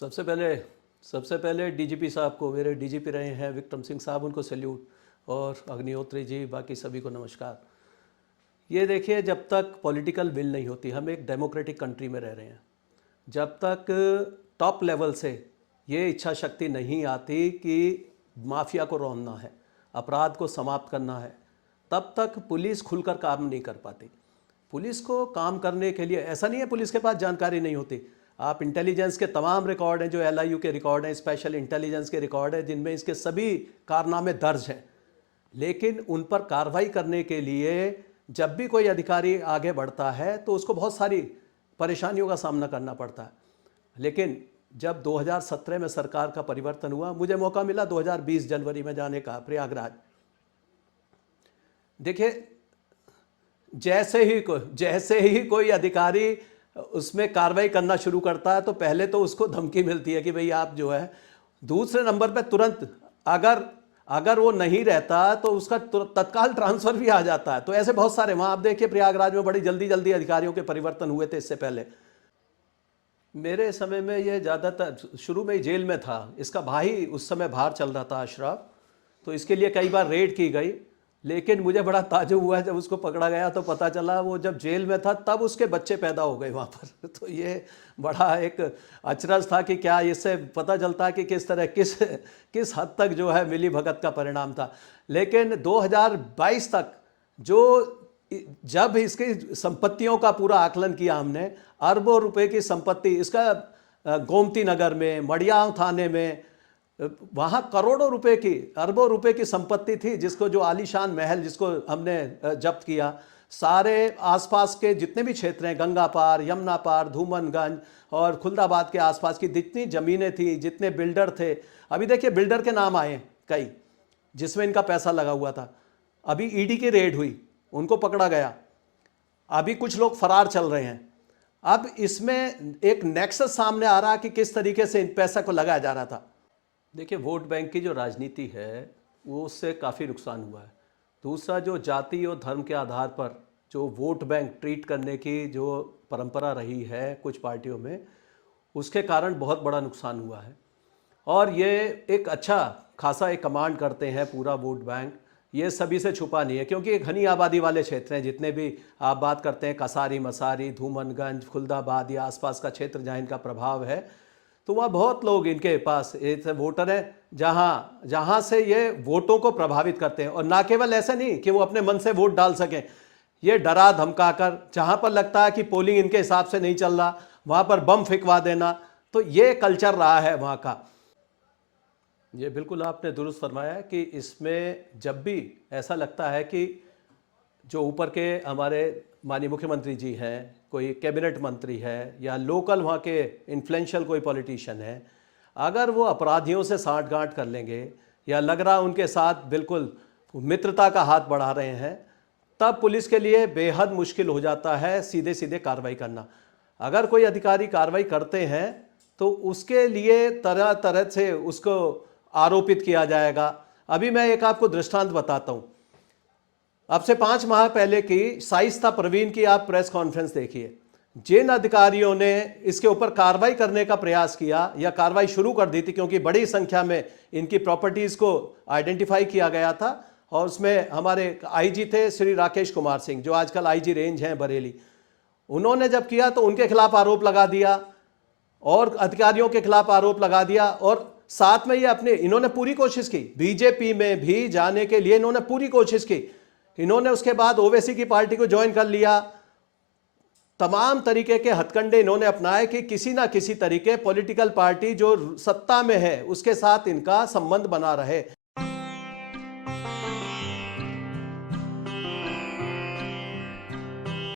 सबसे पहले सबसे पहले डीजीपी साहब को, मेरे डीजीपी रहे हैं विक्रम सिंह साहब, उनको सैल्यूट, और अग्निहोत्री जी, बाकी सभी को नमस्कार। ये देखिए, जब तक पॉलिटिकल विल नहीं होती, हम एक डेमोक्रेटिक कंट्री में रह रहे हैं, जब तक टॉप लेवल से ये इच्छा शक्ति नहीं आती कि माफिया को रोकना है, अपराध को समाप्त करना है, तब तक पुलिस खुलकर काम नहीं कर पाती। पुलिस को काम करने के लिए ऐसा नहीं है पुलिस के पास जानकारी नहीं होती। आप इंटेलिजेंस के तमाम रिकॉर्ड हैं, जो एलआईयू के रिकॉर्ड हैं, स्पेशल इंटेलिजेंस के रिकॉर्ड हैं, जिनमें इसके सभी कारनामे दर्ज हैं, लेकिन उन पर कार्रवाई करने के लिए जब भी कोई अधिकारी आगे बढ़ता है तो उसको बहुत सारी परेशानियों का सामना करना पड़ता है। लेकिन जब 2017 में सरकार का परिवर्तन हुआ, मुझे मौका मिला 2020 जनवरी में जाने का प्रयागराज। देखिए, जैसे ही कोई अधिकारी उसमें कार्रवाई करना शुरू करता है तो पहले तो उसको धमकी मिलती है कि भाई आप जो है, दूसरे नंबर पे तुरंत अगर वो नहीं रहता तो उसका तत्काल ट्रांसफर भी आ जाता है। तो ऐसे बहुत सारे, वहाँ आप देखिए प्रयागराज में बड़ी जल्दी जल्दी अधिकारियों के परिवर्तन हुए थे इससे पहले। मेरे समय में ये ज़्यादातर शुरू में ही जेल में था। इसका भाई उस समय बाहर चल रहा था, अशरफ, तो इसके लिए कई बार रेड की गई, लेकिन मुझे बड़ा ताज्जुब हुआ जब उसको पकड़ा गया तो पता चला वो जब जेल में था तब उसके बच्चे पैदा हो गए वहाँ पर। तो ये बड़ा एक अचरज था कि क्या इससे पता चलता है कि किस तरह किस हद तक जो है मिली भगत का परिणाम था। लेकिन 2022 तक जो जब इसकी संपत्तियों का पूरा आकलन किया हमने, अरबों रुपए की संपत्ति इसका, गोमती नगर में, मड़ियाव थाने में, वहाँ करोड़ों रुपए की, अरबों रुपए की संपत्ति थी, जिसको जो आलीशान महल जिसको हमने जब्त किया। सारे आसपास के जितने भी क्षेत्र हैं, गंगा पार, यमुना पार, धूमनगंज और खुलदाबाद के आसपास की जितनी ज़मीनें थी, जितने बिल्डर थे, अभी देखिए बिल्डर के नाम आए कई जिसमें इनका पैसा लगा हुआ था। अभी ईडी की रेड हुई, उनको पकड़ा गया, अभी कुछ लोग फरार चल रहे हैं। अब इसमें एक नेक्सस सामने आ रहा कि किस तरीके से इन पैसा को लगाया जा रहा था। देखिए, वोट बैंक की जो राजनीति है वो उससे काफ़ी नुकसान हुआ है। दूसरा, जो जाति और धर्म के आधार पर जो वोट बैंक ट्रीट करने की जो परंपरा रही है कुछ पार्टियों में, उसके कारण बहुत बड़ा नुकसान हुआ है। और ये एक अच्छा खासा एक कमांड करते हैं पूरा वोट बैंक, ये सभी से छुपा नहीं है, क्योंकि एक घनी आबादी वाले क्षेत्र हैं, जितने भी आप बात करते हैं कसारी, मसारी, धूमनगंज, खुलदाबाद या आसपास का क्षेत्र जहाँ इनका प्रभाव है, तो वहाँ बहुत लोग इनके पास ऐसे वोटर हैं जहाँ से ये वोटों को प्रभावित करते हैं। और ना केवल ऐसा नहीं कि वो अपने मन से वोट डाल सकें, ये डरा धमका कर, जहाँ पर लगता है कि पोलिंग इनके हिसाब से नहीं चल रहा, वहाँ पर बम फेंकवा देना, तो ये कल्चर रहा है वहाँ का। ये बिल्कुल आपने दुरुस्त फरमाया है कि इसमें जब भी ऐसा लगता है कि जो ऊपर के हमारे माननीय मुख्यमंत्री जी हैं, कोई कैबिनेट मंत्री है या लोकल वहाँ के इन्फ्लुएंशियल कोई पॉलिटिशियन है, अगर वो अपराधियों से साठगांठ कर लेंगे या लग रहा उनके साथ बिल्कुल मित्रता का हाथ बढ़ा रहे हैं, तब पुलिस के लिए बेहद मुश्किल हो जाता है सीधे सीधे कार्रवाई करना। अगर कोई अधिकारी कार्रवाई करते हैं तो उसके लिए तरह तरह से उसको आरोपित किया जाएगा। अभी मैं एक आपको दृष्टांत बताता हूँ। अब से 5 माह पहले की शाइस्ता परवीन की आप प्रेस कॉन्फ्रेंस देखिए। जिन अधिकारियों ने इसके ऊपर कार्रवाई करने का प्रयास किया या कार्रवाई शुरू कर दी थी, क्योंकि बड़ी संख्या में इनकी प्रॉपर्टीज को आइडेंटिफाई किया गया था, और उसमें हमारे आईजी थे श्री राकेश कुमार सिंह, जो आजकल आईजी रेंज हैं बरेली। उन्होंने जब किया तो उनके खिलाफ आरोप लगा दिया और अधिकारियों के खिलाफ आरोप लगा दिया, और साथ में ये इन्होंने पूरी कोशिश की, बीजेपी में भी जाने के लिए इन्होंने पूरी कोशिश की। इन्होंने उसके बाद ओवैसी की पार्टी को ज्वाइन कर लिया। तमाम तरीके के हथकंडे इन्होंने अपनाए कि किसी ना किसी तरीके पॉलिटिकल पार्टी जो सत्ता में है उसके साथ इनका संबंध बना रहे।